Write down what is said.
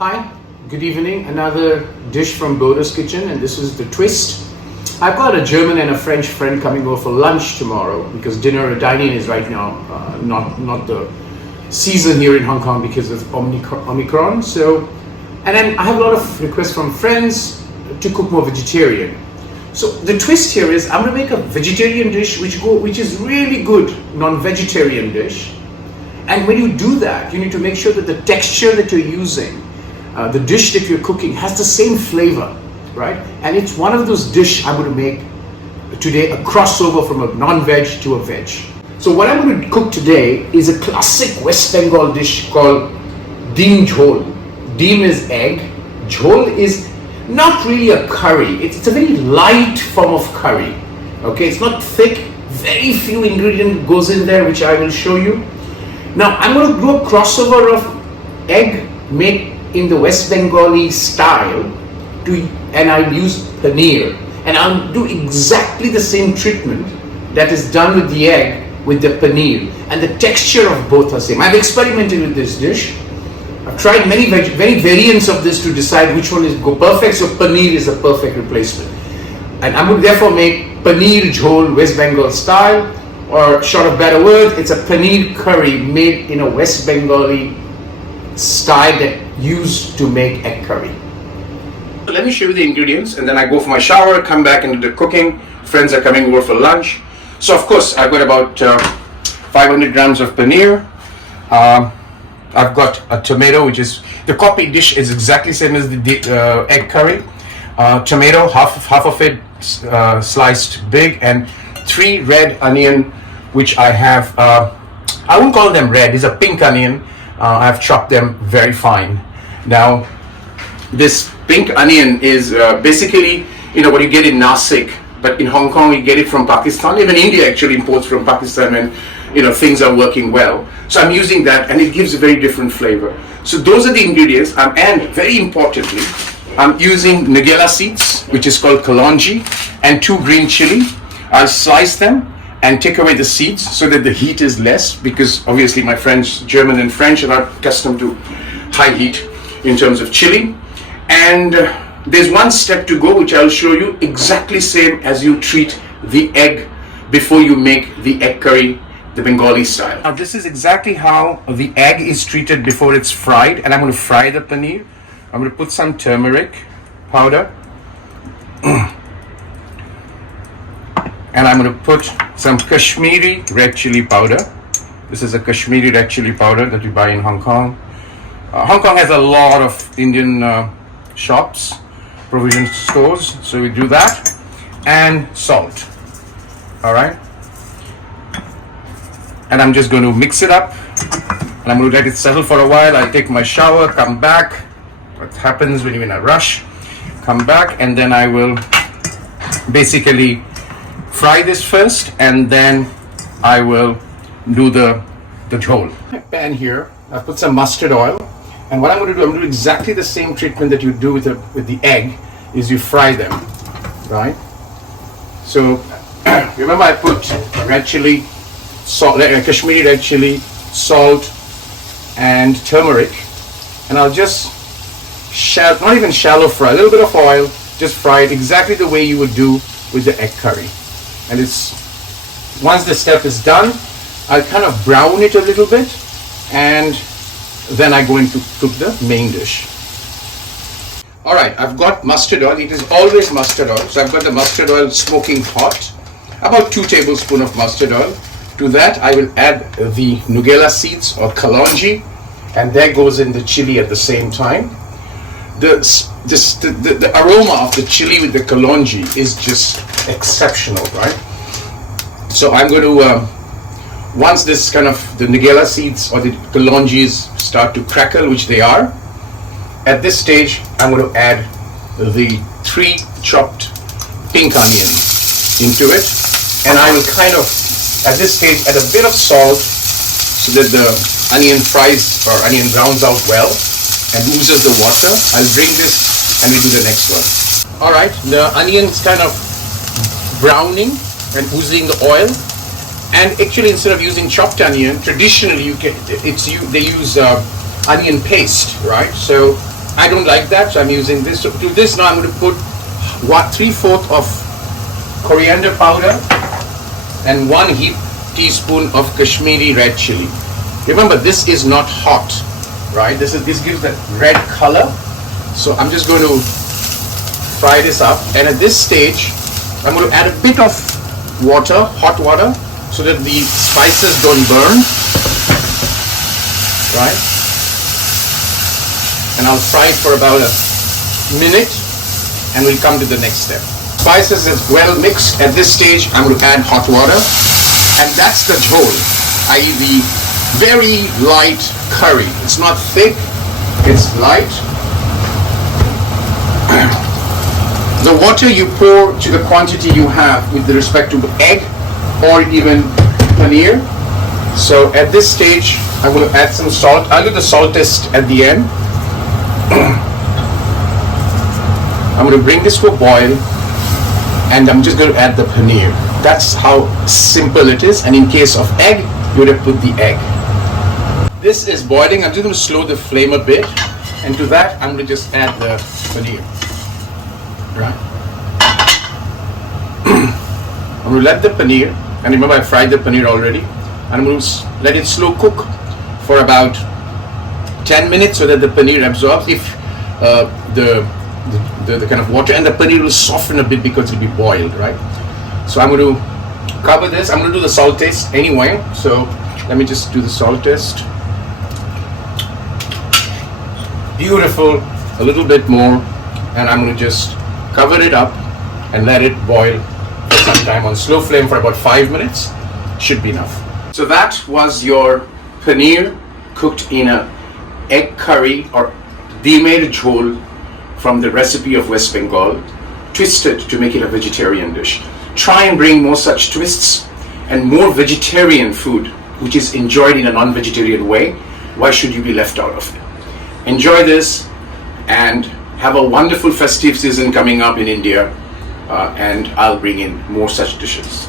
Hi, good evening. Another dish from Bordo's kitchen, and this is the twist. I've got a German and a French friend coming over for lunch tomorrow because dining is right now not the season here in Hong Kong because of Omicron. So, and then I have a lot of requests from friends to cook more vegetarian. So the twist here is I'm going to make a vegetarian dish which is really good non-vegetarian dish. And when you do that, you need to make sure that the texture that you're using, the dish that you're cooking has the same flavor, right? And it's one of those dishes I'm going to make today, a crossover from a non-veg to a veg. So what I'm going to cook today is a classic West Bengal dish called Paneer Jhol. Deem is egg, Jhol is not really a curry. It's a very light form of curry. Okay, it's not thick. Very few ingredient goes in there, which I will show you. Now I'm going to do a crossover of egg made in the West Bengali style, and I'll use paneer, and I'll do exactly the same treatment that is done with the egg with the paneer, and the texture of both are same. I've experimented with this dish. I've tried many variants of this to decide which one is perfect. So paneer is a perfect replacement, and I would therefore make Paneer Jhol West Bengal style, or short of better word, it's a paneer curry made in a West Bengali style that used to make egg curry. Let me show you the ingredients, and then I go for my shower, come back into the cooking. Friends are coming over for lunch. So of course I've got about 500 grams of paneer. I've got a tomato, which is the copied dish is exactly same as the egg curry. Tomato, half of it sliced big, and 3 red onion, which I have. I won't call them red. These are pink onion. I've chopped them very fine. Now, this pink onion is basically, what you get in Nasik, but in Hong Kong you get it from Pakistan. Even India actually imports from Pakistan when things are working well. So I'm using that, and it gives a very different flavor. So those are the ingredients, and very importantly, I'm using Nigella seeds, which is called Kalonji, and 2 green chili. I'll slice them and take away the seeds so that the heat is less, because obviously my friends, German and French, are not accustomed to high heat in terms of chili. And there's one step to go, which I'll show you, exactly same as you treat the egg before you make the egg curry, the Bengali style. Now this is exactly how the egg is treated before it's fried, and I'm going to fry the paneer. I'm going to put some turmeric powder. And I'm going to put some Kashmiri red chili powder. This is a Kashmiri red chili powder that you buy in Hong Kong. Hong Kong has a lot of Indian shops, provision stores, so we do that. And salt. All right. And I'm just going to mix it up, and I'm going to let it settle for a while. I'll take my shower, come back. What happens when you're in a rush? Come back, and then I will basically fry this first, and then I will do the jhol. Pan here, I put some mustard oil, and what I'm going to do, I'm going to do exactly the same treatment that you do with the egg, is you fry them, right? So remember I put red chili, salt, Kashmiri red chili, salt, and turmeric, and I'll just not even shallow fry, a little bit of oil, just fry it exactly the way you would do with the egg curry. And once the step is done, I'll kind of brown it a little bit, and then I go into cook the main dish. All right, I've got mustard oil. It is always mustard oil. So I've got the mustard oil smoking hot, about 2 tablespoons of mustard oil. To that, I will add the Nigella seeds or Kalonji, and there goes in the chili at the same time. The aroma of the chili with the Kalonji is just exceptional, right? So I'm going to, once this kind of the Nigella seeds or the Kalonjis start to crackle, which they are, at this stage I'm going to add the 3 chopped pink onion into it, and I will kind of, at this stage, add a bit of salt so that the onion fries or onion browns out well and oozes the water. I'll bring this and we do the next one. All right, the onion's kind of browning and oozing the oil, and actually instead of using chopped onion, traditionally they use onion paste, right? So I don't like that, so I'm using this. So to this now I'm going to put 3/4 of coriander powder and 1 heap teaspoon of Kashmiri red chili. Remember, this is not hot, right? This gives that red color. So I'm just going to fry this up, and at this stage I'm going to add a bit of water, hot water, so that the spices don't burn, right? And I'll fry it for about a minute, and we'll come to the next step. Spices is well mixed. At this stage I'm going to add hot water, and that's the jhol, i.e. the very light curry. It's not thick, it's light. The water you pour to the quantity you have with respect to egg or even paneer. So at this stage I'm going to add some salt. I'll do the salt test at the end. I'm going to bring this to a boil, and I'm just going to add the paneer. That's how simple it is. And in case of egg, you would have put the egg. This is boiling. I'm just going to slow the flame a bit, and to that I'm going to just add the paneer. Right. I'm going to let the paneer, and remember I fried the paneer already, and I'm going to let it slow cook for about 10 minutes so that the paneer absorbs the kind of water, and the paneer will soften a bit because it will be boiled, right? So I'm going to cover this. I'm going to do the salt test anyway, so let me just do the salt test. Beautiful. A little bit more, and I'm going to just cover it up and let it boil for some time on slow flame for about 5 minutes. Should be enough. So that was your paneer cooked in a egg curry or Paneer Jhol from the recipe of West Bengal, twisted to make it a vegetarian dish. Try and bring more such twists and more vegetarian food which is enjoyed in a non-vegetarian way. Why should you be left out of it? Enjoy this and have a wonderful festive season coming up in India, and I'll bring in more such dishes.